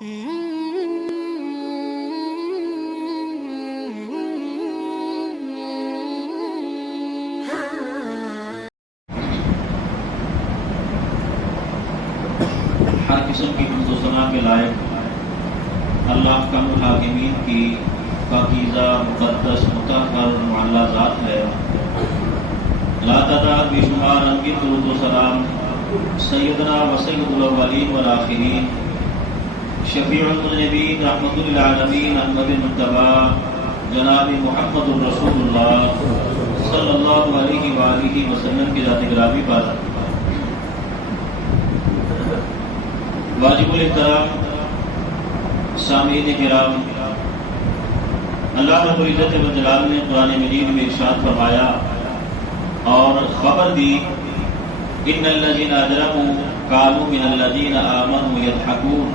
ہر قسم کی حمد و ثنا کے لائق اللہ احکم الحاکمین کی پاکیزہ مقدس مطہر معلی ذات ہے۔ لا تعداد بے شمار ان کی درود و سلام سیدنا و سید الاولین والآخرین شفیع المذنبین رحمت للعالمین احمد المجتبی جناب محمد الرسول اللہ صلی اللہ علیہ وآلہ وسلم کی ذات گرامی پر واجب الاحترام سامعین کرام، اللہ رب العزت والجلال نے قرآن مجید میں ارشاد فرمایا اور خبر دی، ان الذین اجرموا کانوا من الذین آمنوا یضحکون،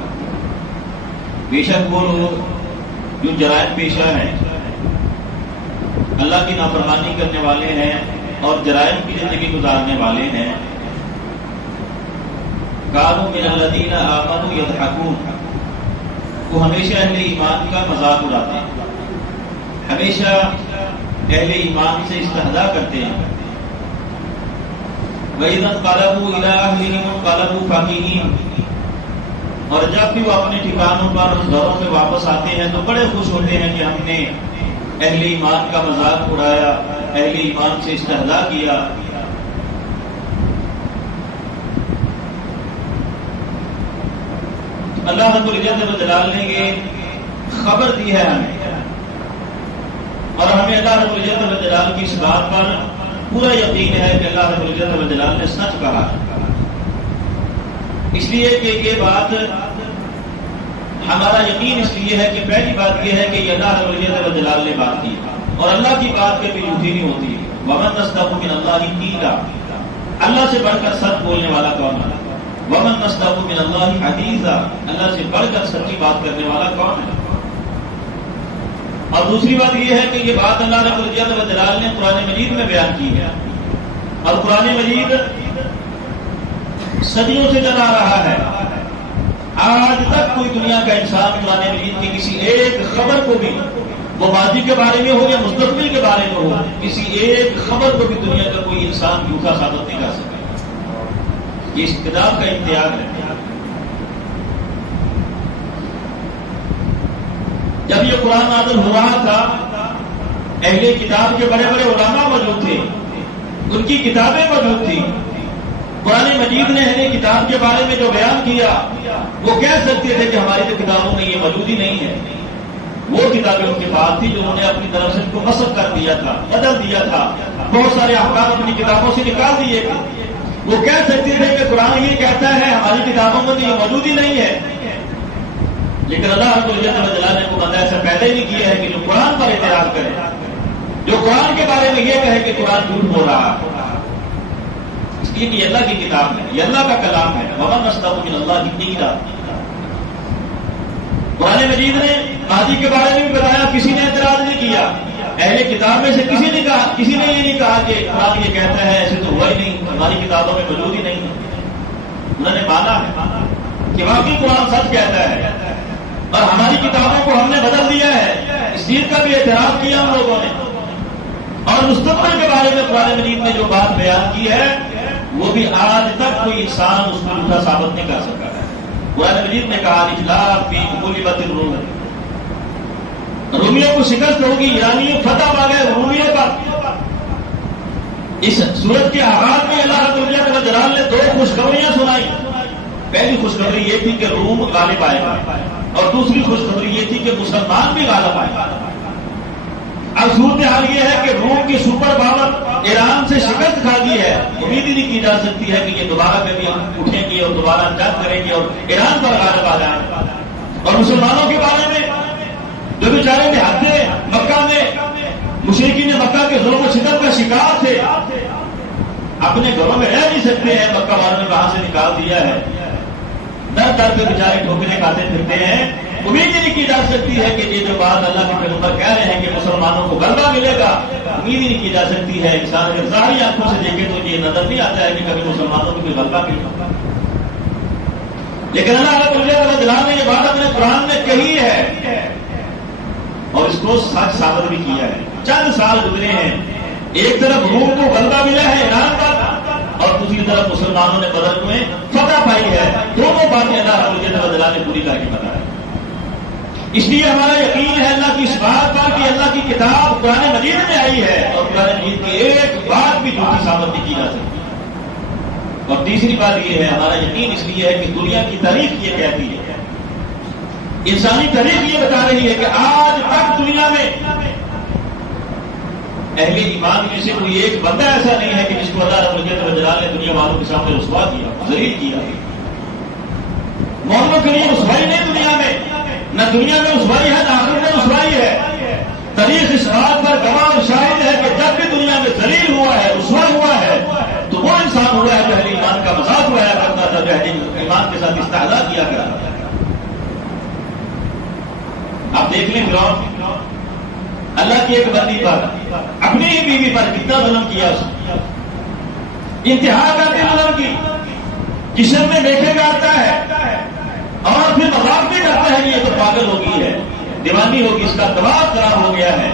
بے شک وہ لوگ جو جرائم پیشہ ہیں، اللہ کی نافرمانی کرنے والے ہیں اور جرائم کی زندگی گزارنے والے ہیں، کانوا من الذین آمنوا یضحکون، وہ ہمیشہ اہل ایمان کا مذاق اڑاتے ہیں، ہمیشہ اہل ایمان سے استہزاء کرتے ہیں۔ وَإِذَا انقَلَبُوا إِلَىٰ أَهْلِهِمُ انقَلَبُوا فَكِهِينَ، اور جب بھی وہ اپنے ٹھکانوں پر گھروں میں واپس آتے ہیں تو بڑے خوش ہوتے ہیں کہ ہم نے اہل ایمان کا مذاق اڑایا، اہل ایمان سے استہزاء کیا۔ اللہ رب العزت والجلال نے یہ خبر دی ہے ہمیں، اور ہمیں اللہ رب العزت والجلال کی اس بات پر پورا یقین ہے کہ اللہ رب العزت والجلال نے سچ کہا ہے، اس لیے کہ یہ بات ہمارا یقین اس لیے ہے کہ پہلی بات یہ ہے کہ یہ اللہ رب العزت والجلال نے بات کی، اور اللہ کی بات کبھی جھوٹی نہیں ہوتی۔ وَمَنْ أَصْدَقُ مِنَ اللَّهِ قِيلًا، اللہ سے بڑھ کر سچ بولنے والا کون ہے؟ وَمَنْ أَصْدَقُ مِنَ اللَّهِ حَدِيثًا، اللہ سے بڑھ کر سچی بات کرنے والا کون ہے؟ اور دوسری بات یہ ہے کہ یہ بات اللہ رب العزت والجلال نے قرآن مجید میں بیان کی ہے، اور قرآن مجید صدیوں سے چلا رہا ہے، آج تک کوئی دنیا کا انسان قرآن مجید کی کسی ایک خبر کو بھی، وہ ماضی کے بارے میں ہو یا مستقبل کے بارے میں ہو، کسی ایک خبر کو بھی دنیا کا کوئی انسان جھوٹا ثابت نہیں کر سکتا۔ یہ اس کتاب کا امتیاز ہے۔ جب یہ قرآن نازل ہو رہا تھا، اہل کتاب کے بڑے بڑے علماء موجود تھے، ان کی کتابیں موجود تھیں، قرآن مجید نے اہل کتاب کے بارے میں جو بیان کیا وہ کہہ سکتے تھے کہ ہماری تو کتابوں میں یہ موجود ہی نہیں ہے۔ وہ کتابیں ان کے پاس تھی جو انہوں نے اپنی طرف سے ان کو نسخ کر دیا تھا، بدل دیا تھا، بہت سارے احکام اپنی کتابوں سے نکال دیے تھے۔ وہ کہہ سکتے تھے کہ قرآن یہ کہتا ہے، ہماری کتابوں میں تو یہ موجود ہی نہیں ہے، لیکن اللہ رب العزت والجلال نے کو بندہ ایسا پیدا ہی نہیں کیا ہے کہ جو قرآن پر اعتراض کرے، جو قرآن کے بارے میں یہ کہے کہ قرآن جھوٹ بول رہا ہے، اس لیے کہ یہ اللہ کی کتاب ہے، یہ اللہ کا کلام ہے۔ وَمَنْ أَصْدَقُ مِنَ اللَّهِ قِيلًا، قرآن مجید نے ماضی کے بارے میں بھی بتایا، کسی نے اعتراض نہیں کیا، اہل کتاب میں سے کسی نے یہ نہیں کہا کہ قرآن یہ کہتا ہے، ایسے تو ہوا ہی نہیں، ہماری کتابوں میں موجود ہی نہیں ہے۔ انہوں نے مانا ہے کہ واقعی قرآن سچ کہتا ہے، اور ہماری کتابوں کو ہم نے بدل دیا ہے، اس چیز کا بھی اعتراف کیا ہم لوگوں نے، اور مستقبل کے بارے میں قرآن مجید نے جو بات بیان کی ہے وہ بھی آج تک کوئی انسان اس کو جھوٹا ثابت نہیں کر سکا ہے۔ قرآن مجید نے کہا اخلاف فی غلبت الروم، رومیوں کو شکست ہوگی، ایرانیوں فتح پا گئے رومیوں کا۔ اس سورت کے آغاز میں اللہ رب العزت والجلال نے دو خوشخبریاں سنائی۔ پہلی خوشخبری یہ تھی کہ روم غالب آئے گا، اور دوسری خوشخبری یہ تھی کہ مسلمان بھی غالب آئے گا۔ اب صورتحال یہ ہے کہ روم کی سپر پاور ایران سے شکست کھا گئی ہے، امید ہی نہیں کی جا سکتی ہے کہ یہ دوبارہ کبھی اٹھیں گے اور دوبارہ جنگ کریں گے اور ایران پر غالب آ جائیں۔ اور مسلمانوں کے بارے میں جو بیچارے دیہاتے مکہ میں مشرکین مکہ کے ظلم و ستم کا شکار تھے، اپنے گھروں میں رہ نہیں سکتے ہیں، مکہ والوں نے وہاں سے نکال دیا ہے، در در پہ بیچارے ٹھوکریں کھاتے پھرتے ہیں۔ امید ہی نہیں کی جا سکتی ہے کہ یہ جو بات اللہ کے پیغمبر کہہ رہے ہیں کہ مسلمانوں کو غلبہ ملے گا، امید ہی نہیں کی جا سکتی ہے۔ انسان اگر ظاہری آنکھوں سے دیکھے تو یہ نظر نہیں آتا ہے کہ کبھی مسلمانوں کو کوئی غلبہ ملے گا، لیکن اللہ رب العزت والجلال نے یہ بات اپنے قرآن نے کہی ہے اور اس کو سچ ثابت بھی کیا ہے. چند سال گزرے ہیں، ایک طرف روم کو غلبہ ملا ہے ایران پر اور دوسری طرف مسلمانوں نے بدر میں فتح پائی ہے. دونوں باتیں اللہ رب العزت و جلال نے پوری کر کے بتایا. اس لیے ہمارا یقین ہے اللہ کی اس بات پر کہ اللہ کی کتاب قرآن مجید میں آئی ہے اور قرآن مجید کی ایک بات بھی جھوٹی ثابت نہیں کی جا سکتی. اور تیسری بات یہ ہے، ہمارا یقین اس لیے ہے کہ دنیا کی تاریخ یہ کہتی ہے، انسانی تاریخ یہ بتا رہی ہے کہ آج تک دنیا میں اہل ایمان میں سے کوئی ایک بندہ ایسا نہیں ہے کہ جس کو اللہ رب العزت و جلال نے دنیا والوں کے سامنے رسوا کیا، ذلیل کیا. محمد کریم رسوائی نہیں دنیا میں، نہ دنیا میں رسوائی ہے نہ آخرت میں رسوائی ہے. تاریخ اس بات پر گواہ اور شاہد ہے کہ جب بھی دنیا میں ذلیل ہوا ہے، رسوا ہوا ہے، تو وہ انسان ہوا ہے جو اہل ایمان کا مذاق اڑایا کرتا تھا، جو اہل ایمان کے ساتھ استہزاء کیا کرتا تھا. آپ دیکھ لیں فرعون اللہ کی ایک بندی پر، اپنی ہی بیوی پر کتنا ظلم کیا، اس انتہا کر کے ظلم کی. کچن میں دیکھے گا آتا ہے اور پھر مذاق بھی کرتا ہے کہ یہ تو پاگل ہو گئی ہے، دیوانی ہوگی، اس کا دماغ خراب ہو گیا ہے.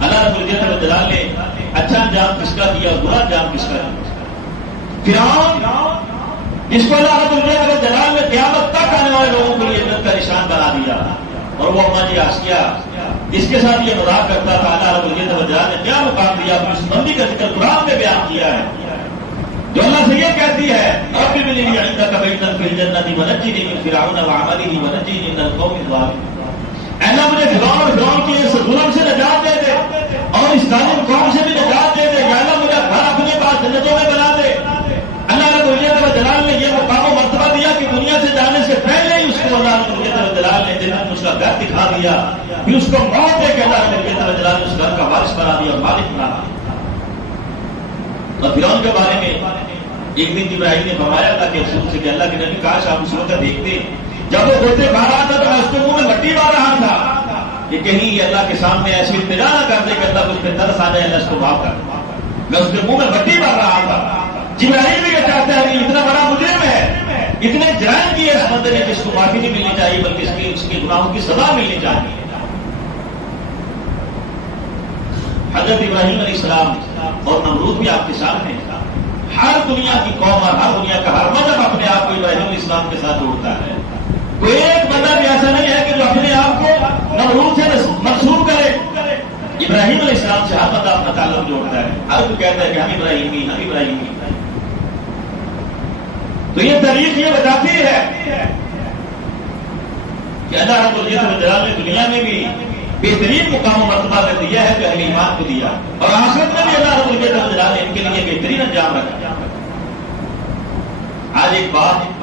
اللہ رب العزت و جلال نے اچھا انجام کس کا دیا، برا انجام کس کا دیا. فرعون جس کو اللہ رب العزت و جلال نے قیامت تک آنے والے لوگوں کے لیے عزت کا نشان بنا دیا، اور وہ اما جی آسیہ جس کے ساتھ یہ مذاق کرتا تھا، اللہ رب العزت و جلال نے کیا مقام دیا، اپنی اس بندی کا ذکر قرآن میں بیان کیا ہے جو اللہ سے یہ کہتی ہے رب ابن لی عندک بیتا فی الجنۃ ونجنی من فرعون وعملہ ونجنی من القوم الظالمین. اے اللہ مجھے فرعون کی اس ظلم سے نجات دے دے اور اس ظالم قوم سے بھی نجات دے دے. یا اللہ مجھے گھر اپنے پاس جنتوں میں بنا دے. اللہ رب العزت و جلال نے یہ مقام و مرتبہ دیا کہ دنیا سے جانے سے پہلے ہی اس کو اللہ رب العزت و جلال نے جنت میں اس کا گھر دکھا دیا، پھر اس کو موت دے کے اللہ رب العزت و جلال نے اس گھر کا وارث بنا دیا اور مالک بنا دیا. اور فرعون کے بارے میں ایک دن جبرائیل نے فرمایا اللہ کے رسول سے کہ اللہ کے نبی کاش آپ اس وقت دیکھتے جب وہ گوتے کھا رہا تھا تو میں اس کے منہ میں مٹی مار رہا تھا کہ کہیں یہ اللہ کے سامنے ایسی التجا نہ کر دے کہ اللہ کچھ پہ ترس آ جائے، اللہ اس کو معاف کر دے. میں اس کے منہ میں مٹی مار رہا تھا. جبرائیل بھی یہ چاہتا ہے کہ اتنا بڑا مجرم ہے، اتنے جرائم کیے اس بندے نے، جس کو معافی نہیں ملنی چاہیے بلکہ اس کے گناہوں کی سزا ملنی چاہیے. حضرت ابراہیم علیہ السلام اور نمرود بھی آپ کے سامنے. ہر دنیا کی قوم اور ہر دنیا کا ہر مذہب اپنے آپ کو ابراہیم علیہ السلام کے ساتھ جوڑتا ہے. کوئی ایک بندہ بھی ایسا نہیں ہے کہ جو اپنے آپ کو نمرود سے منسوب کرے. ابراہیم علیہ السلام سے ہر بندہ اپنا تعلق جوڑتا ہے. ہر کوئی کہتا ہے کہ ہم ابراہیمی، ہم ابراہیمی. تو یہ تاریخ یہ بتاتی ہے کہ اللہ رب العزت و جلال نے دنیا میں بھی بہترین مقام و مرتبہ کر دیا ہے جو اہل ایمان کو دیا، اور آخرت میں بھی اللہ رب العزت و جلال نے ان کے لیے بہترین انجام رکھا. آج ایک بات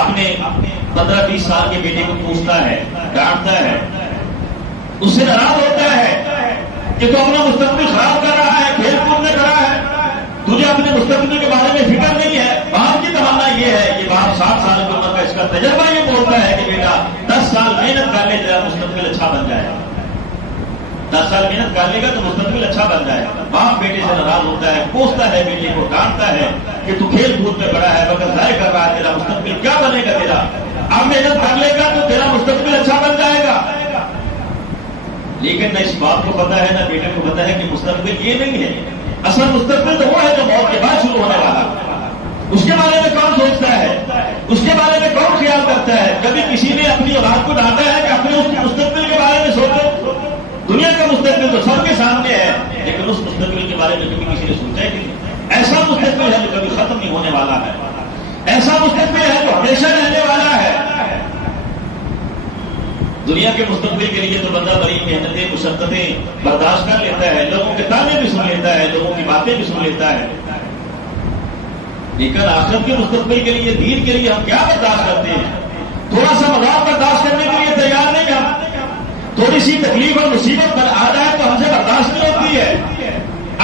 اپنے 15-20 سال کے بیٹے کو پوچھتا ہے، ڈانٹتا ہے، اس سے ناراض ہوتا ہے کہ تو اپنا مستقبل خراب کر رہا ہے، کھیل کود میں کر رہا ہے، تجھے اپنے مستقبل کے بارے میں فکر نہیں ہے. باپ کی تمنا یہ ہے کہ باپ 60 سال کی عمر کا اس کا تجربہ یہ بولتا ہے کہ بیٹا 10 سال محنت کر لے تیرا مستقبل اچھا بن جائے گا. 10 سال محنت کر لے گا تو مستقبل اچھا بن جائے گا. باپ بیٹے سے ناراض ہوتا ہے، کوستا ہے بیٹے کو، ڈانٹتا ہے کہ تو کھیل کود میں بڑا ہے، وقت ضائع کر رہا ہے، تیرا مستقبل کیا بنے گا تیرا؟ اب محنت کر لے گا تو تیرا مستقبل اچھا بن جائے گا. لیکن نہ اس باپ کو پتا ہے نہ بیٹے کو پتا ہے کہ مستقبل یہ نہیں ہے. اصل مستقبل تو وہ ہے جو موت کے بعد شروع ہونے والا. اس کے بارے میں کون سوچتا ہے؟ اس کے بارے میں کون خیال کرتا ہے؟ کبھی کسی نے اپنی اولاد کو ڈانٹا ہے کہ اپنے اس کے مستقبل کے بارے میں سوچو؟ دنیا کا مستقبل تو سب کے سامنے ہے، لیکن اس مستقبل کے بارے میں کبھی کسی نے سوچا ہے کہ ایسا مستقبل ہے جو کبھی ختم نہیں ہونے والا ہے، ایسا مستقبل ہے جو ہمیشہ رہنے والا ہے. دنیا کے مستقبل کے لیے تو بندہ بڑی محنتیں مشقتیں برداشت کر لیتا ہے، لوگوں کے تانے بھی سن لیتا ہے، لوگوں کی باتیں بھی سن لیتا ہے. لیکن آخرت کے مستقبل کے لیے، دین کے لیے ہم کیا برداشت کرتے ہیں؟ تھوڑا سا مذاق برداشت کرنے کے لیے تیار نہیں ہم. تھوڑی سی تکلیف اور مصیبت آ جائے تو ہم سے برداشت نہیں ہوتی ہے.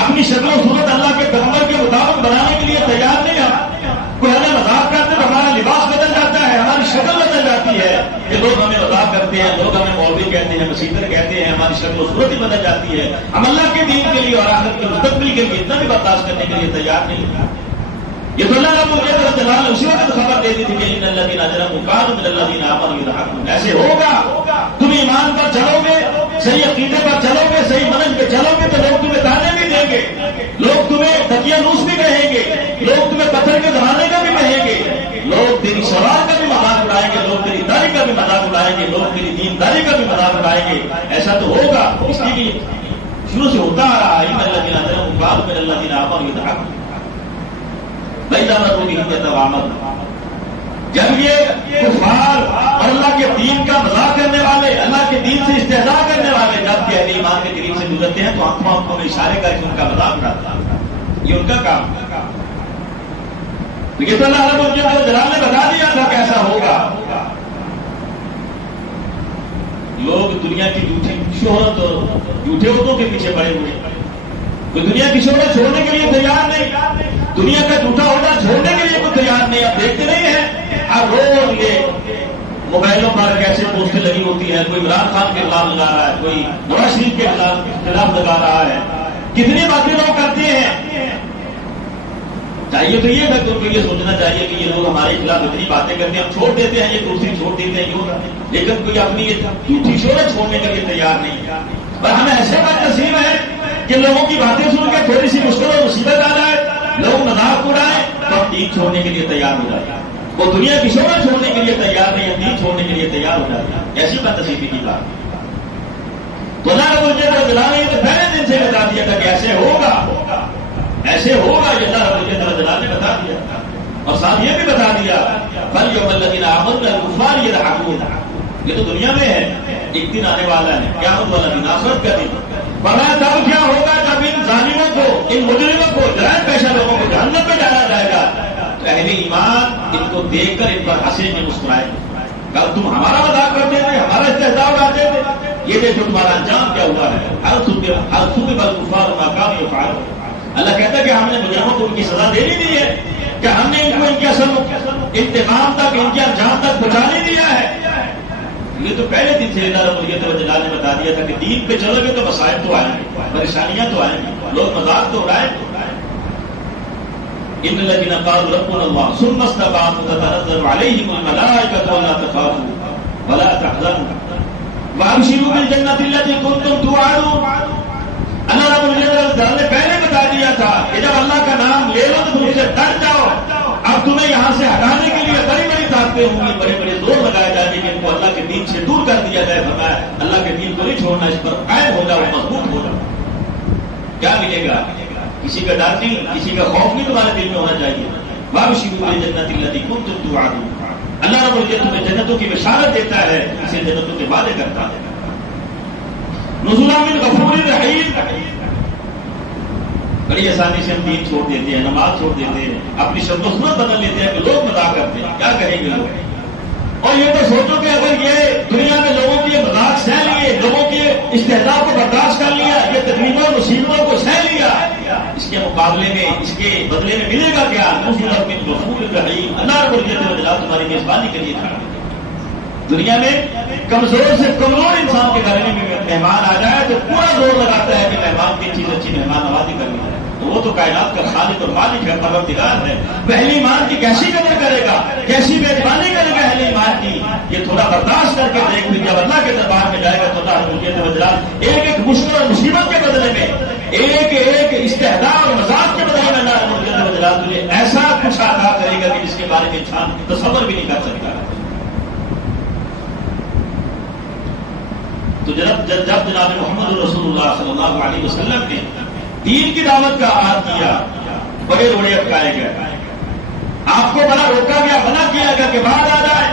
اپنی شکل و صورت اللہ کے پیغمبر کے مطابق بنانے کے لیے تیار نہیں ہم. کوئی ہمیں مذاق کرتے تو ہمارا لباس بدل جاتا ہے، ہماری شکل بدل جاتی ہے کہ لوگ ہمیں مذاق کرتے ہیں، لوگ ہمیں مولوی کہتے ہیں، مسیحر کہتے ہیں، ہماری شکل و صورت ہی بدل جاتی ہے. ہم اللہ کے دین کے لیے اور آخرت کے مستقبل کے لیے اتنا بھی برداشت کرنے کے لیے تیار نہیں. یہ تو اللہ رب العزت نے اسی وقت خبر دے دی تھی کہ ان الذین اجرموا كانوا من الذین آمنوا يضحكون. ایسے ہوگا تم ایمان پر چلو گے، صحیح عقیدے پر چلو گے، صحیح منہج پہ چلو گے تو لوگ تمہیں تانے بھی دیں گے، لوگ تمہیں دقیانوس بھی کہیں گے، لوگ تمہیں پتھر کے زمانے کا بھی کہیں گے، لوگ تیری سوال کا بھی مذاق اڑائیں گے، لوگ تیری داڑھی کا بھی مذاق اڑائیں گے، لوگ تیری دینداری کا بھی مذاق اڑائیں گے. ایسا تو ہوگا، اس لیے شروع سے ہوتا آ رہا ہے ان الذین اجرموا كانوا من الذین آمنوا يضحكون. فإذا مروا بهم يتغامزون. جب یہ کفار اور اللہ کے دین کا مذاق کرنے والے، اللہ کے دین سے استہزاء کرنے والے جب کہ اہل ایمان کے قریب سے گزرتے ہیں تو آنکھوں میں اشارے کر کے ان کا مذاق اڑاتا ہے. یہ ان کا کام ہے. لیکن اللہ رب الجلال نے بتا دیا تھا کیسا ہوگا. لوگ دنیا کی جھوٹی شہرت اور جھوٹے عہدوں کے پیچھے پڑے ہوئے، کوئی دنیا کی شہرت چھوڑنے کے لیے تیار نہیں، دنیا کا جھوٹا عہدہ چھوڑنے کے لیے کوئی تیار نہیں. آپ دیکھتے نہیں ہیں ہر روز یہ موبائلوں پر کیسے پوسٹیں لگی ہوتی ہیں، کوئی عمران خان کے خلاف لگا رہا ہے، کوئی نواز شریف کے خلاف لگا رہا ہے. کتنی باتیں لوگ کرتے ہیں. چاہیے تو یہ تم کو یہ سوچنا چاہیے کہ یہ لوگ ہمارے خلاف اتنی باتیں کرتے ہیں، ہم چھوڑ دیتے ہیں، یہ دوسری چھوڑ دیتے ہیں کیوں، لیکن کوئی اپنی یہ جھوٹی شہرت چھوڑنے کے لیے تیار نہیں. پر ہمیں ایسے بات نصیب ہے کہ لوگوں کی باتیں سن کے تھوڑی سی مشکل اور مصیبت آ جائے، لوگ مذاق اڑائیں تو ہم دین چھوڑنے کے لیے تیار ہو جائے. وہ دنیا کی شہرت چھوڑنے کے لیے تیار نہیں ہے، دین چھوڑنے کے لیے تیار ہو جاتا ہے. ایسی بات نصیبی کی بات. تو اللہ رب الجلال نے تو پہلے دن سے بتا دیا تھا کہ ایسے ہوگا، ایسے ہوگا. یہ اللہ رب الجلال نے بتا دیا اور ساتھ یہ بھی بتا دیا فَالْيَوْمَ الَّذِينَ آمَنُوا الْكُفَّارُ يَضْحَكُونَ. یہ تو دنیا میں ہے، ایک دن آنے والا ہے قیامت والا دن، آخرت کا دن. فرمایا تب کیا ہوگا جب ان ظالموں کو، ان مجرموں کو، جرائم پیشہ لوگوں کو جہنم میں ڈالا جائے گا تو اہل ایمان ان کو دیکھ کر ان پر ہنسیں گے، مسکرائیں گے. کل تم ہمارا مذاق کرتے تھے، ہمارا استہزاء اڑاتے تھے، یہ دیکھو تمہارا انجام کیا ہوا ہے. ہر صبح الکفار ما كانوا يفعلون. اللہ کہتا ہے کہ ہم نے مجرموں کو ان کی سزا دے نہیں دی ہے، کہ ہم نے ان کو ان کے اصل انتقام تک، ان کے انجام تک پہنچا نہیں دیا ہے. یہ تو پہلے دن سے اللہ رب الجلال نے بتا دیا تھا کہ دین پہ چلو گے تو مسائل تو آئیں گے، پریشانیاں تو آئیں گی، لوگ مذاق تو اڑائیں گے. ان الذين قالوا ربنا الله ثم استقاموا تتنزل عليهم الملائكة الا تخافوا ولا تحزنوا وابشروا بالجنة التي كنتم توعدون. اللہ رب الجلال نے پہلے بتا دیا تھا کہ جب اللہ کا نام لے لو تو تم اسے ڈر جاؤ. اب تمہیں یہاں سے ہٹانے کے لیے بڑی بڑی طاقتیں ہوں گی، بڑے بڑے زور لگائے جائیں گے کہ ان کو اللہ کے دین سے دور کر دیا جائے. فرمایا اللہ کے دین کو نہیں چھوڑنا، اس پر قائم ہو جاؤ، مضبوط ہو جاؤ. کیا ملے گا؟ کسی کا ڈر نہیں، کسی کا خوف نہیں تمہارے دل میں ہونا چاہیے. وابشروا بالجنة التي كنتم توعدون. اللہ رب العزت تمہیں جنتوں کی بشارت دیتا ہے، اسے جنتوں کے وعدے کرتا ہے. نزلا من غفور رحیم. بڑی آسانی سے ہم دین چھوڑ دیتے ہیں، نماز چھوڑ دیتے ہیں، اپنی شکل و صورت بدل لیتے ہیں کہ لوگ مذاق کرتے ہیں، کیا کہیں گے لوگ. اور یہ تو سوچو کہ اگر یہ دنیا میں لوگوں کی مذاق سہ لیے، لوگوں کے استہزاء کو برداشت کر لیا، یہ تکلیفوں اور مصیبتوں کو سہ لیا، اس کے مقابلے میں، اس کے بدلے میں ملے گا کیا؟ نزلا من غفور رحیم. اللہ رب الجلال تمہاری میزبانی کے لیے کھڑا ہے. دنیا میں کمزور سے کمزور انسان کے گھر میں مہمان آ جائے تو پورا زور لگاتا ہے کہ مہمان کی چیز اچھی مہمان نوازی کرنی ہے. تو وہ تو کائنات کا خالق اور مالک ہے، پروردگار ہے. اہل ایمان کی کیسی قدر کرے گا، کیسی میزبانی کرے گا اہل ایمان کی. یہ تھوڑا برداشت کر کے دیکھ پھر جب اللہ کے دربار میں جائے گا تو اللہ ایک ایک مشکل اور مصیبت کے بدلے میں، ایک ایک استہزاء اور مذاق کے بدلے میں اللہ تجھے ایسا کچھ عطا کرے گا کہ جس کے بارے میں انسان تصور بھی نہیں کر سکتا. تو جب جناب محمد رسول اللہ صلی اللہ علیہ وسلم نے دین کی دعوت کا آغاز کیا، بڑے روڑے اٹکائے گئے، آپ کو بڑا روکا گیا، منع کیا گیا کہ بعد آ جائے.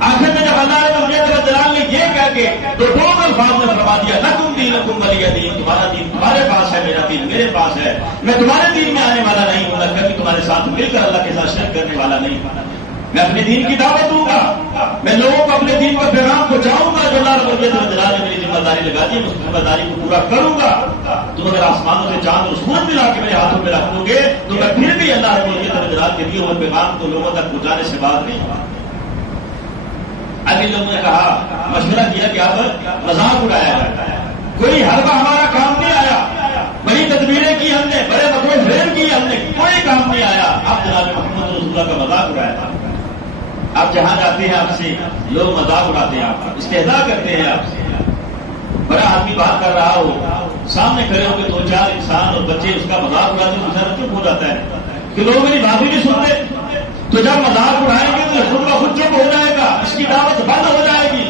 آخر میں جب اللہ رب الجلال نے یہ کہہ کے تو دو الفاظ میں فرما دیا لکم دینکم ولی دین. تمہارا دین تمہارے پاس ہے، میرا دین میرے پاس ہے. میں تمہارے دین میں آنے والا نہیں ہوں، میں کبھی تمہارے ساتھ مل کر اللہ کے ساتھ شرک کرنے والا نہیں ہوں. میں اپنے دین کی دعوت دوں گا، میں لوگوں کو اپنے دین کا پیغام پہنچاؤں گا. جو اللہ رب الجلال نے میری ذمہ داری لگا دی، اس ذمہ داری کو پورا کروں گا. تم اگر آسمانوں سے چاند اور سورج ملا کے میرے ہاتھوں میں رکھ دو گے تو میں پھر بھی اللہ رب الجلال کے دیے ہوئے پیغام کو لوگوں تک پہنچانے سے بات نہیں ہوا. اب ان لوگوں نے کہا، مشورہ کیا کہ اب مذاق اڑایا جاتا ہے، کوئی حربہ ہمارا کام نہیں آیا، بڑی تدبیریں کی ہم نے، بڑے مطلب فریم کی ہم نے، کوئی کام نہیں آیا. اب جناب محمد رسول اللہ کا مذاق اڑایا تھا. آپ جہاں جاتے ہیں آپ سے لوگ مذاق اڑاتے ہیں، آپ استہزاء کرتے ہیں آپ سے. بڑا آدمی بات کر رہا ہو، سامنے کھڑے ہو کے دو چار انسان اور بچے اس کا مذاق اڑاتے ہیں، بچارا چپ ہو جاتا ہے کہ لوگ میری بات ہی نہیں سنتے. تو جب مذاق اڑائیں گے تو خود کا خود چپ ہو جائے گا، اس کی دعوت بند ہو جائے گی.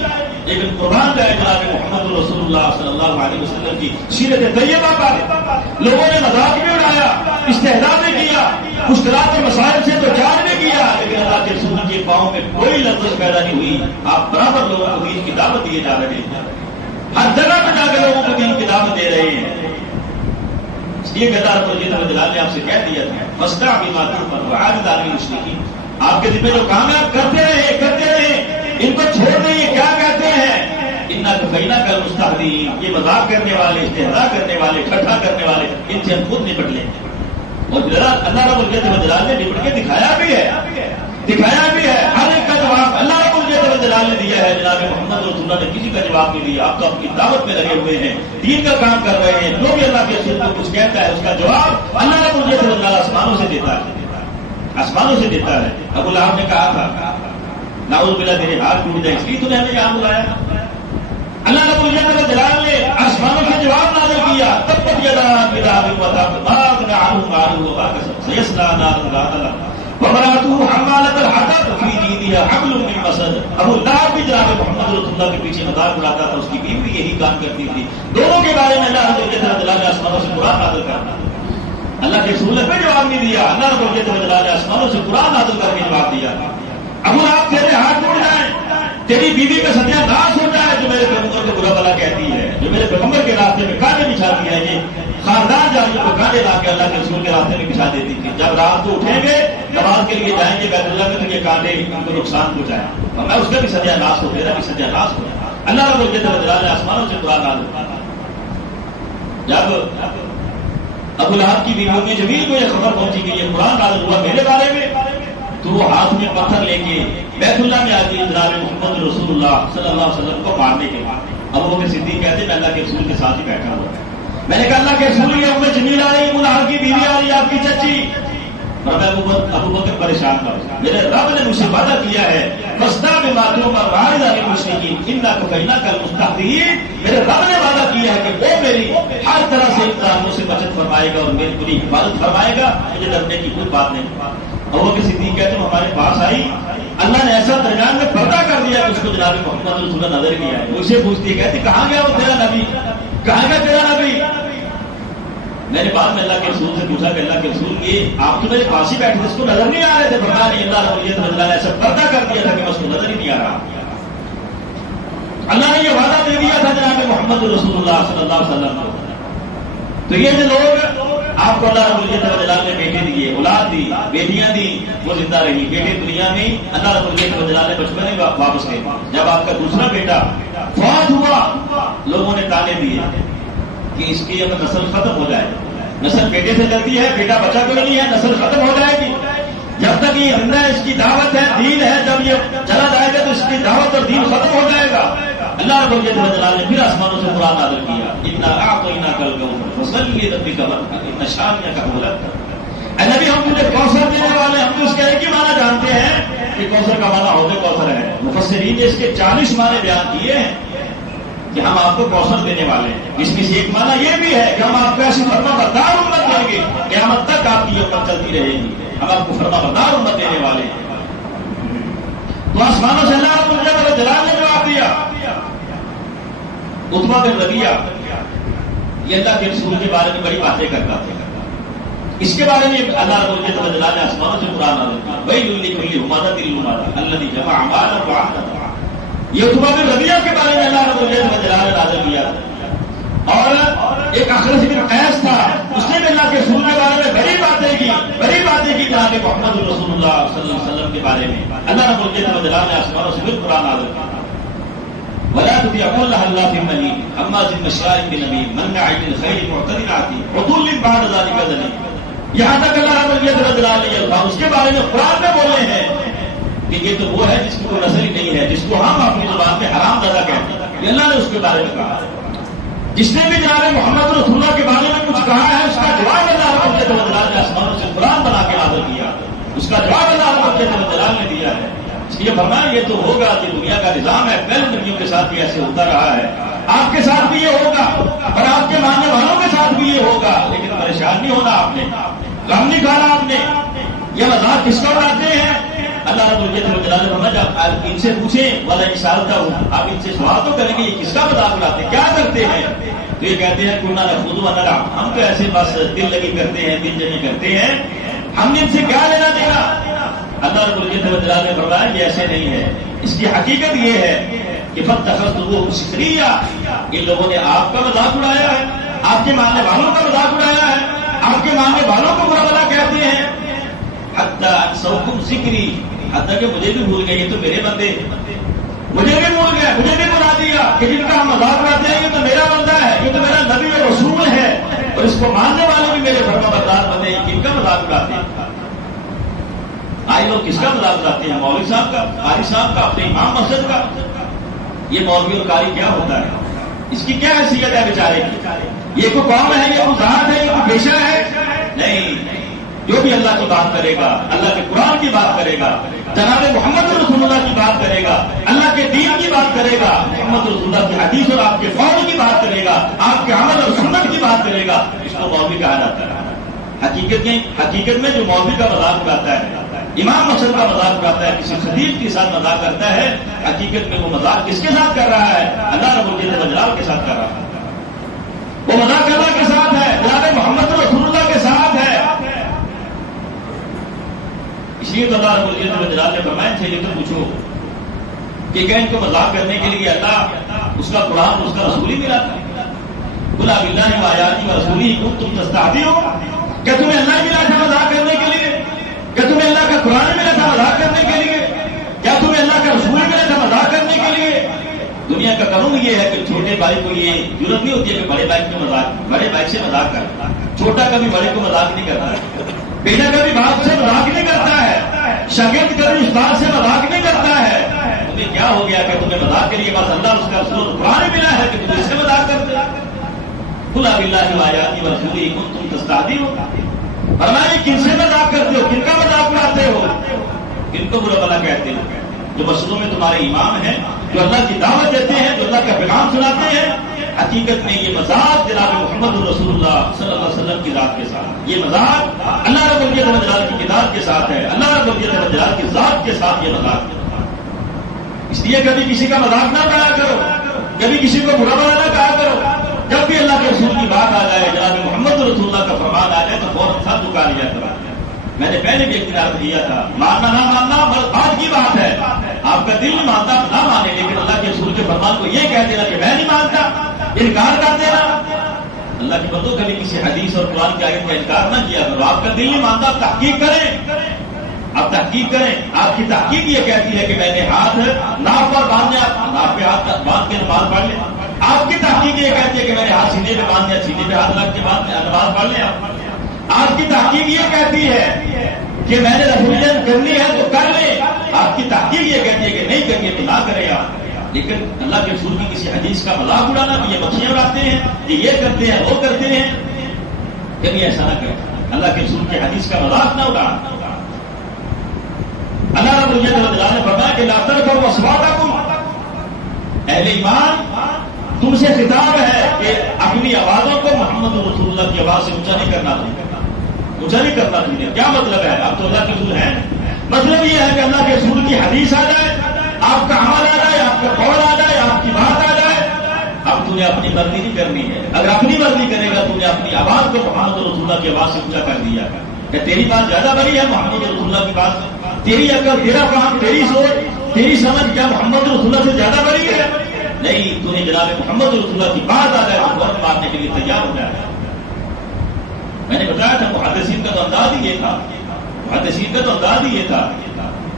لیکن قربان جائے جناب محمد رسول اللہ صلی اللہ علیہ وسلم کی سیرت طیبہ پر لوگوں نے مذاق بھی اڑایا، استہزاء بھی کیا، مشکلات اور مسائل سے تو چار بھی کیا، لیکن اللہ کے رسول کے پاؤں میں کوئی لفظ پیدا نہیں ہوئی. آپ برابر لوگوں کو دین کی دعوت دیے جا رہے ہیں، ہر جگہ پہ جا کے لوگوں کو دین کی دعوت دے رہے ہیں. اس لیے کہتا جلال نے آپ سے کہہ دیا تھا فسٹا بھی ماتم پر وعاد عالمی مشرقی، آپ کے ذمہ جو کام ہے آپ کرتے رہے، ان کو چھوڑ دیں. یہ کیا کہتے ہیں؟ ان فینا کا مستحدین، یہ مذاق کرنے والے، استہزاء کرنے والے، ٹھٹھا کرنے والے، ان سے ہم خود نپٹ لیں گے. اور اللہ رب العزت والجلال نے نپٹ کے دکھایا بھی ہے. ہر ایک کا جواب اللہ رب العزت والجلال نے دیا ہے. جناب محمد رسول اللہ نے کسی کا جواب نہیں دیا. آپ تو اپنی دعوت میں لگے ہوئے ہیں، دین کا کام کر رہے ہیں. جو بھی اللہ کے رسول کو کچھ کہتا ہے اس کا جواب اللہ رب العزت والجلال آسمانوں سے دیتا ہے. ابو لہب نے کہا تھا نعوذ باللہ تیرے ہاتھ ٹوٹ جائے، اس لیے تو نے ہمیں یہاں بلایا. اللہ رب العزت والجلال نے آسمانوں سے جواب نازل کیا، تبت یدا ابی لہب وتب ما اغنی عنہ مالہ وما کسب سیصلی نارا ذات لہب وامرأته حمالۃ الحطب فی جیدہا حبل من مسد. ابو لہب بھی جناب محمد رسول اللہ کے پیچھے مذاق اڑاتا تھا، اس کی بیوی بھی یہی کام کرتی تھی. دونوں کے بارے میں اللہ رب العزت والجلال نے آسمانوں سے قرآن نازل کرنا، اللہ کے رسول نے کوئی جواب نہیں دیا. اللہ رب العزت والجلال نے آسمانوں سے قرآن نازل کر کے جواب دیا. ابو لہب تیرے ہاتھ ٹوٹ جائیں، تیری بیوی کا ستیہ ناش ہو جائے جو میرے پیغمبر کو برا بلا کہتی ہے، جو میرے پیغمبر کے راستے میں کانٹے بچھاتی ہے. یہ خاندان جا کو کانٹے لا کے اللہ کے رسول کے راستے میں بچھا دیتی تھی. جب رات کو اٹھیں گے نماز کے لیے جائیں گے بیت اللہ میں تو یہ کانٹے ان کو نقصان پہنچائیں اور میں اس کا بھی ستیہ ناش ہو، میرا بھی ستیہ ناش ہو. اللہ رب العزت والجلال نے آسمانوں سے قرآن نازل کیا. جب ابو لہب کی بیوی میں جمیل کو یہ خبر پہنچی کہ یہ قرآن نازل ہوا میرے بارے میں، تو وہ ہاتھ میں پتھر لے کے بیت اللہ میں آتی ہے جناب محمد رسول اللہ صلی اللہ علیہ وسلم کو مارنے کے. ابو بکر صدیق کہتے ہیں میں اللہ کے رسول کے ساتھ ہی بیٹھا ہوا. میں نے کہا اللہ کے رسول یہ ام جمیل آ رہی، ابو لہب کی بیوی آ رہی، آپ کی چچی. اور میں ابو بکر پریشان تھا، میرے رب نے مجھ سے وعدہ کیا ہے فسٹا میں باتوں پر وعد علی المشرکین انک فینا کا المستحدین. میرے رب نے وعدہ کیا ہے کہ وہ میری ہر طرح سے امتحانوں سے بچت فرمائے گا اور میری پوری حفاظت فرمائے گا، مجھے ڈرنے کی کوئی بات نہیں. ابو بکر صدیق کہتے ہیں ہمارے پاس آئی، اللہ نے ایسا درمیان میں پردہ کر دیا کہ اس کو جناب محمد رسول اللہ نظر کیا ہے. وہ اسے پوچھتی ہے، کہتی کہاں گیا وہ تیرا نبی، کہاں گیا تیرا نبی. میں نے بعد میں اللہ کے رسول سے پوچھا کہ اللہ کے رسول یہ آپ تو میرے پاس ہی بیٹھے تھے، اس کو نظر نہیں آ رہے تھے. فرمایا نہیں، اللہ رب العزت والجلال نے ایسا پردہ کر دیا تھا کہ اس کو نظر ہی نہیں آ رہا. اللہ نے یہ وعدہ دے دیا تھا جناب محمد رسول اللہ صلی اللہ علیہ وسلم کو. تو یہ جو لوگ آپ کو اللہ رب العزت والجلال نے بیٹے دیے، اولاد دی، بیٹیاں دی، وہ زندہ رہی. بیٹے دنیا میں اللہ رب العزت والجلال نے بچپن میں واپس لے. جب آپ کا دوسرا بیٹا فوت ہوا لوگوں نے تانے دیے کہ اس کی اب نسل ختم ہو جائے. نسل بیٹے سے چلتی ہے، بیٹا بچا کوئی نہیں ہے، نسل ختم ہو جائے گی. جب تک یہ زندہ ہے، اس کی دعوت ہے، دین ہے، جب یہ چلا جائے گا تو اس کی دعوت اور دین ختم ہو جائے گا. اللہ رب العزت والجلال نے پھر آسمانوں سے قرآن نازل کیا، انا اعطیناک الکوثر فصلی لربک وانحر ان شانئک هو الابتر. اے نبی ہم تجھے کوثر دینے والے. ہم تو اس کا ایک ہی معنی جانتے ہیں کہ کوثر کا معنی حوض کوثر ہے. مفسرین نے اس کے 40 معنی بیان کیے ہیں کہ ہم آپ کو کوثر دینے والے ہیں. اس میں سے ایک معنی یہ بھی ہے کہ ہم آپ کو ایسی فرما بردار امت دیں گے قیامت تک آپ کی امت چلتی رہے گی. ہم آپ کو فرما بردار امت دینے والے ہیں. تو آسمانوں سے اللہ رب العزت والجلال نے جواب دیا. عتبہ بن ربیعہ یہ اللہ کے رسول کے بارے میں بڑی باتیں کرتا تھا. اس کے بارے میں اللہ رب العزت والجلال نے آسمانوں سے قرآن نازل کیا، ویل لکل ہمزۃ لمزہ الذی جمع مالا وعددا. یہ عتبہ بن ربیعہ کے بارے میں اللہ رب العزت والجلال نے نازل کیا. اور ایک اخرس بن قیس تھا، اس نے بھی اللہ کے رسول کے بارے میں بڑی باتیں کی جناب محمد رسول اللہ صلی اللہ علیہ وسلم کے بارے میں. اللہ رب العزت والجلال نے آسمانوں سے پھر قرآن نازل کیا. ولا تطع كل حلاف مهين هماز مشاء بنميم مناع للخير معتد عتيم عتل بعد ذلك زنيم. یہاں تک اللہ رب العزت والجلال نے الفاظ اس کے بارے میں قرآن میں بولے ہیں کہ یہ تو وہ ہے جس کی کوئی نسل ہی نہیں ہے، جس کو ہم اپنی زبان میں حرام زادہ کہتے ہیں. یہ اللہ نے اس کے بارے میں کہا. جس نے بھی جناب محمد رسول اللہ کے بارے میں کچھ کہا ہے اس کا جواب اللہ رب العزت والجلال نے آسمانوں سے قرآن بنا کے نازل کیا. اس کا جواب اللہ رب العزت والجلال نے دیا ہے. اس لیے فرمایا یہ تو ہوگا کہ دنیا کا نظام ہے، پہلے نبیوں کے ساتھ بھی ایسے ہوتا رہا ہے، آپ کے ساتھ بھی یہ ہوگا اور آپ کے ماننے والوں کے ساتھ بھی یہ ہوگا، لیکن پریشان نہیں ہونا آپ نے، غم نہیں کھانا آپ نے۔ یہ مذاق کس کا اڑاتے ہیں؟ اللہ رب العزت و جلالہ فرمایا جب آپ ان سے پوچھیں والا اشارتا ہوں، آپ ان سے سوال تو کریں گے یہ کس کا مذاق اڑاتے ہیں، کیا کرتے ہیں؟ تو یہ کہتے ہیں کنہ نخوض و نلعب، ہم تو ایسے بس دل لگی کرتے ہیں، دل جمی کرتے ہیں، ہم نے ان سے کیا لینا دینا؟ اللہ رب العزت و جلالہ نے فرمایا یہ ایسے نہیں ہے، اس کی حقیقت یہ ہے کہ فاتخذتموہم سخریہ، ان لوگوں نے آپ کا مذاق اڑایا ہے، آپ کے ماننے والوں کا مذاق اڑایا ہے، آپ کے ماننے والوں کو برا بھلا کہتے ہیں، حتی انسوکم ذکری، حتیٰ کہ مجھے بھی بھول گئے، یہ تو میرے بندے، مجھے بھی بھول گئے، مجھے بھی بلا دیا کہ جن کا ہم مذاق اڑاتے ہیں یہ تو میرا بندہ ہے، یہ تو میرا نبی و رسول ہے، اور اس کو ماننے والے بھی میرے فرما بردار بندے ہیں، کن کا مذاق اڑاتے ہیں؟ آج لوگ کس کا مذاق اڑاتے ہیں؟ مولوی صاحب کا، قاری صاحب کا، اپنے امام مسجد کا۔ یہ مولوی اور قاری کیا ہوتا ہے؟ اس کی کیا حیثیت ہے بیچارے کی؟ یہ کوئی قوم ہے، یہ کوئی ذات ہے، یہ کوئی پیشہ ہے؟ نہیں، جو بھی اللہ کی بات کرے گا، اللہ کے قرآن کی بات کرے گا، جناب محمد رسول اللہ کی بات کرے گا، اللہ کے دین کی بات کرے گا، محمد رسول اللہ کی حدیث اور آپ کے قول کی بات کرے گا، آپ کے عمل اور سنت کی بات کرے گا، اس کو مولوی کہا جاتا ہے۔ حقیقت میں جو مولوی کا مذاق اڑاتا ہے، امام مسجد کا مذاق اڑاتا ہے، کسی خطیب کے ساتھ مذاق کرتا ہے، حقیقت میں وہ مذاق کس کے ساتھ کر رہا ہے؟ اللہ رب العزت و جلالہ کے ساتھ کر رہا ہے، وہ مذاق اللہ کے ساتھ ہے، جناب محمد رسول اللہ کے ساتھ ہے۔ اس لیے تو اللہ رب العزت و جلالہ نے فرمایا تھے، یہ تو پوچھو کہ کیا ان کو مذاق کرنے کے لیے اللہ اس کا قرآن اس کا رسول ہی ملا تھا؟ قل باللہ و آیاتہ و رسولہ کنتم تستہزئون، کیا تمہیں اللہ ملا تھا مذاق کرنے کے لیے؟ کیا تمہیں اللہ کا قرآن ملا تھا مذاق کرنے کے لیے؟ کیا تمہیں اللہ کا رسول ملا تھا مذاق کرنے کے لیے؟ دنیا کا قانون یہ ہے کہ چھوٹے بھائی کو یہ ضرورت نہیں ہوتی ہے کہ بڑے بھائی سے مذاق کرتا، چھوٹا کبھی بڑے کو مذاق نہیں کرتا، بیٹا کبھی باپ سے مذاق نہیں کرتا ہے، شاگرد کبھی استاد سے مذاق نہیں کرتا ہے۔ تمہیں کیا ہو گیا کہ تمہیں مذاق کے لیے بس اللہ اس کا رسول قرآن ملا ہے کہ تم اس سے مذاق کرتے؟ قل باللہ و آیاتہ و رسولہ کنتم تستہزئون، فرمایا کن سے مذاق کرتے ہو، کن کا مذاق اڑاتے ہو، کن کو برا بھلا کہتے ہو؟ جو مسجدوں میں تمہارے امام ہیں، جو اللہ کی دعوت دیتے ہیں، جو اللہ کا پیغام سناتے ہیں، حقیقت میں یہ مذاق جناب محمد رسول اللہ صلی اللہ علیہ وسلم کی ذات کے ساتھ، یہ مذاق اللہ رب العزت و جلالہ کی کتاب کے ساتھ ہے، اللہ رب العزت و جلالہ کی ذات کے ساتھ یہ مذاق ہے۔ اس لیے کبھی کسی کا مذاق نہ کہا کرو، کبھی کسی کو برا بھلا نہ کہا کرو۔ جب بھی اللہ کے رسول کی بات آ جائے، جناب محمد رسول اللہ کا فرمان آ جائے تو فوراً سر جھکا لیا کرو۔ میں نے پہلے بھی اختیار کیا تھا، ماننا نہ ماننا بات کی بات ہے، آپ کا دل نہیں مانتا نہ مانے، لیکن اللہ کے رسول کے فرمان کو یہ کہہ دینا کہ میں نہیں مانتا، انکار کر دینا۔ اللہ کے بندوں کبھی کسی حدیث اور قرآن کی آیت کا انکار نہ کیا کرو۔ آپ کا دل نہیں مانتا، آپ تحقیق کریں، آپ تحقیق کریں۔ آپ کی تحقیق یہ کہتی ہے کہ میں نے ہاتھ ناف پر باندھ لیا، ناف پہ ہاتھ باندھ کے نماز پڑھ لیا۔ آپ کی تحقیق یہ کہتی ہے کہ میں نے ہاتھ سینے پہ باندھ لیا، سینے پہ ہاتھ رکھ کے نماز پڑھ لیا۔ آپ کی تحقیق یہ کہتی ہے کہ میں نے رفیجن کرنی ہے تو کر لیں، آپ کی تحقیق یہ کہتی ہے کہ نہیں کرنی تو نہ کرے آپ۔ لیکن اللہ کے رسول کی کسی حدیث کا مذاق اڑانا بھی، یہ بخشیاں اڑاتے ہیں، یہ کرتے ہیں، وہ کرتے ہیں، کبھی ایسا نہ کریں۔ اللہ کے رسول کی حدیث کا مذاق نہ اڑانا۔ اللہ رب العزت و جلالہ نے فرمایا کہ لا ترفعوا اصواتکم، اہل ایمان تم سے خطاب ہے کہ اپنی آوازوں کو محمد رسول اللہ کی آواز سے اونچا نہیں کرنا تمہیں، اونچا نہیں کرنا تمہیں۔ کیا مطلب ہے؟ آپ تو اللہ کے رسول ہیں، مطلب یہ ہے کہ اللہ کے رسول کی حدیث آ جائے، آپ کا عمل آ جائے، آپ کا قول آ جائے، آپ کی بات آ جائے، اب تمہیں اپنی مرضی نہیں کرنی ہے۔ اگر اپنی مرضی کرے گا، تم نے اپنی آواز کو محمد رسول اللہ کی آواز سے اونچا کر دیا۔ کہ تیری بات زیادہ بڑی ہے محمد رسول اللہ کی بات سے؟ تیری عقل، تیرا فہم، تیری سوچ، تیری سمجھ کیا محمد رسول اللہ سے زیادہ بڑی ہے؟ نہیں، تمہیں جناب محمد رسول اللہ کی بات آ جائے تو فوراً ماننے کے لیے تیار ہو جائے۔ میں نے بتایا تھا محدثین کا تو انداز ہی یہ تھا، محدثین کا تو انداز ہی یہ تھا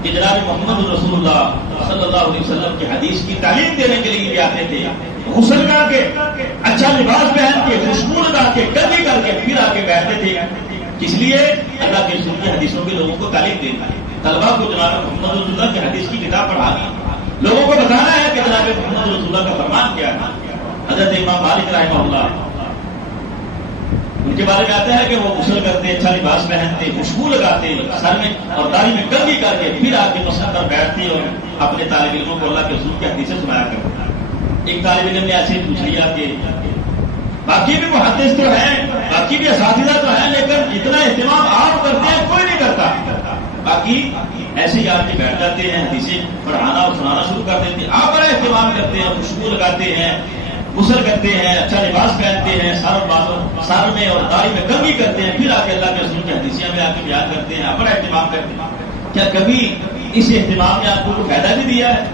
کہ جناب محمد رسول اللہ صلی اللہ علیہ وسلم کی حدیث کی تعلیم دینے کے لیے بھی آتے تھے، غسل کر کے، اچھا لباس پہن کے، خوشبو لگا کے، کندھی کر کے پھر آ کے بیٹھتے تھے۔ اس لیے اللہ کے رسول کی حدیثوں کے لوگوں کو تعلیم دینا ہے، طلبا کو جناب محمد رسول اللہ کی حدیث کی کتاب پڑھانی، لوگوں کو بتانا ہے کہ جناب محمد رسول اللہ کا فرمان کیا ہے۔ حضرت امام مالک رحمہ اللہ ان کے بارے میں آتا ہے کہ وہ غسل کرتے، اچھا لباس پہنتے، خوشبو لگاتے، سر میں اور داڑھی میں کنگھی کر کے پھر آ کے مسجد پر بیٹھتے اور اپنے طالب علموں کو اللہ کے رسول کی حدیثیں سنایا کرتے۔ ایک طالب علم نے ایسے ہی پوچھ لیا کہ باقی بھی محدث تو ہیں، باقی بھی اساتذہ تو ہیں، لیکن اتنا اہتمام آپ کرتے ہیں کوئی نہیں کرتا۔ باقی ایسے ہی آپ کے بیٹھ جاتے ہیں، حدیثیں پڑھانا اور سنانا شروع کر دیتے ہیں، آپ بڑا اہتمام کرتے ہیں، خوشبو لگاتے ہیں، غسل کرتے ہیں، اچھا لباس پہنتے ہیں، سر میں اور داڑھی میں کنگھی کرتے ہیں، پھر آ کے اللہ کے رسول کی حدیثیں میں آ کے بیان کرتے ہیں، آپ بڑا اہتمام کرتے ہیں۔ کیا کبھی اس اہتمام نے آپ کو فائدہ بھی دیا ہے؟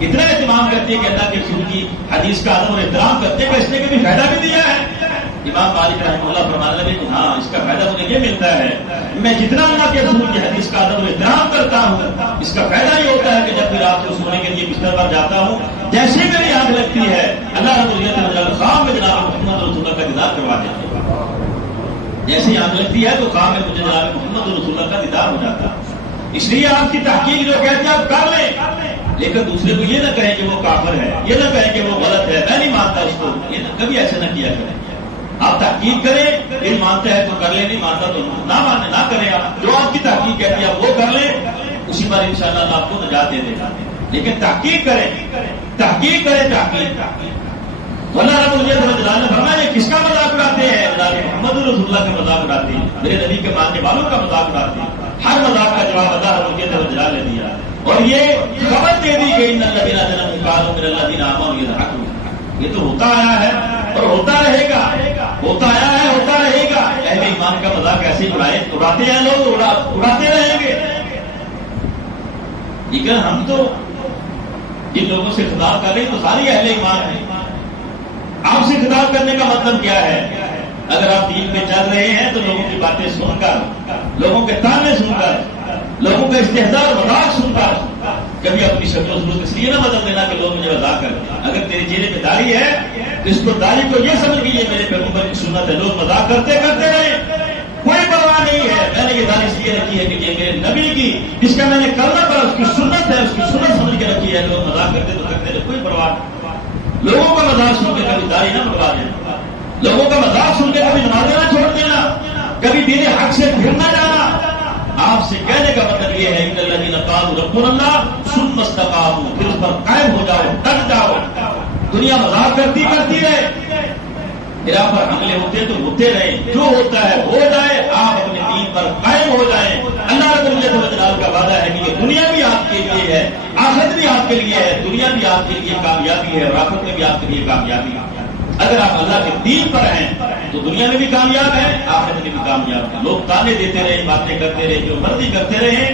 اتنا اہتمام کرتے ہیں کہ اللہ کے رسول کی حدیث کا ادب اور احترام کرتے ہیں کہ اس نے کبھی فائدہ بھی دیا ہے؟ امام مالک رحمہ اللہ فرمانے لگے کہ ہاں اس کا فائدہ مجھے یہ ملتا ہے، میں جتنا اللہ کے رسول کی حدیث کا ادب اور احترام کرتا ہوں، اس کا فائدہ یہ ہوتا ہے کہ جب بھی رات کو سونے کے لیے بستر پر جاتا ہوں، جیسے ہی میری آنکھ لگتی ہے اللہ رب العزت خواب میں جناب محمد رسول اللہ کا دیدار کروا دیتے ہیں۔ جیسے ہی آنکھ لگتی ہے تو خواب میں مجھے جناب محمد رسول اللہ کا دیدار ہو جاتا ہے۔ اس لیے آپ کی تحقیق جو کہتے ہیں آپ کر لیں، لیکن دوسرے کو یہ نہ کہیں کہ وہ کافر ہے، یہ نہ کہیں کہ وہ غلط ہے، میں نہیں مانتا اس کو، یہ کبھی ایسے نہ کیا کریں۔ آپ تحقیق کریں، دل مانتا ہے تو کر لیں، نہیں مانتا تو نہ مانے نہ کریں۔ آپ جو آپ کی تحقیق کہتی ہے آپ وہ کر لیں، اسی پر انشاءاللہ اللہ آپ کو نجات دے دے گا۔ لیکن تحقیق کریں، تحقیق کریں، تحقیق۔ اللہ رب العزت نے فرمایا کس کا مذاق اڑاتے ہیں؟ محمد رسول اللہ کا مذاق اڑاتے ہیں، میرے نبی کے ماننے والوں کا مذاق اڑاتے ہیں۔ ہر مذاق کا جواب اللہ رب العزت نے دیا اور یہ خبر دے دی کہ ان الذین ظلموا من الذین آمنوا یضحکون۔ یہ تو ہوتا آیا ہے اور ہوتا رہے گا، ہوتا آیا ہے، ہوتا رہے گا۔ اہل ایمان کا مذاق ایسے اڑاتے ہیں لوگ، اڑاتے رہیں گے۔ لیکن ہم تو جن لوگوں سے خطاب کر رہے ہیں تو ساری اہل ایمان ہیں۔ آپ سے خطاب کرنے کا مطلب کیا ہے؟ اگر آپ دین پہ چل رہے ہیں تو لوگوں کی باتیں سن کر، لوگوں کے تانے سن کر، لوگوں کا استہزاء اور مذاق سن کر کبھی اپنی شکل و صورت اس لیے نہ بدل دینا کہ لوگ مجھے مذاق کریں۔ اگر تیرے چہرے پہ داڑھی ہے تو اس کو داڑھی کو یہ سمجھ کہ یہ میرے پیغمبر کی سنت ہے، لوگ مذاق کرتے رہے، کوئی پرواہ نہیں ہے۔ میں نے یہ داڑھی اس لیے رکھی ہے کہ یہ میرے نبی کی جس کا میں نے کرنا پڑا اس کی سنت ہے، اس کی سنت سمجھ کے رکھی ہے۔ لوگ مذاق کرتے تو کرتے رہے، کوئی پرواہ نہیں۔ لوگوں کا مذاق سن کے کبھی داڑھی نہ بڑھوا دینا، لوگوں کا مذاق سن کے کبھی نمازیں نہ چھوڑ دینا، کبھی دین حق سے پھر نہ جانا۔ آپ سے کہنے کا مطلب یہ ہے ان الذین قالوا ربنا اللہ ثم استقاموا، پھر اس پر قائم ہو جاؤ، ڈٹ جاؤ۔ دنیا مذاق کرتی رہے، پھر آپ پر حملے ہوتے تو ہوتے رہے، جو ہوتا ہے ہو جائے، آپ اپنے دین پر قائم ہو جائیں۔ اللہ رب العزت کا وعدہ ہے کہ دنیا بھی آپ کے لیے ہے، آخرت بھی آپ کے لیے ہے، دنیا بھی آپ کے لیے کامیابی ہے اور آخرت میں بھی آپ کے لیے کامیابی ہے۔ اگر آپ اللہ کے دین پر ہیں تو دنیا میں بھی کامیاب ہیں، آخرت میں بھی کامیاب ہیں۔ لوگ تانے دیتے رہے، باتیں کرتے رہے، جو مرضی کرتے رہے،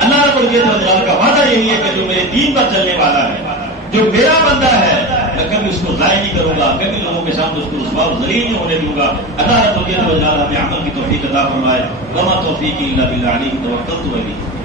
اللہ رب العزت کا وعدہ یہی ہے کہ جو میرے دین پر چلنے والا ہے، جو میرا بندہ ہے، میں کبھی اس کو ضائع نہیں کروں گا، کبھی لوگوں کے سامنے اس کو رسوا و ذلیل نہیں ہونے دوں گا۔ اللہ رب العزت ہمیں عمل کی توفیق عطا فرمائے۔ وما توفیقی الا باللہ، علیہ توکلت و الیہ۔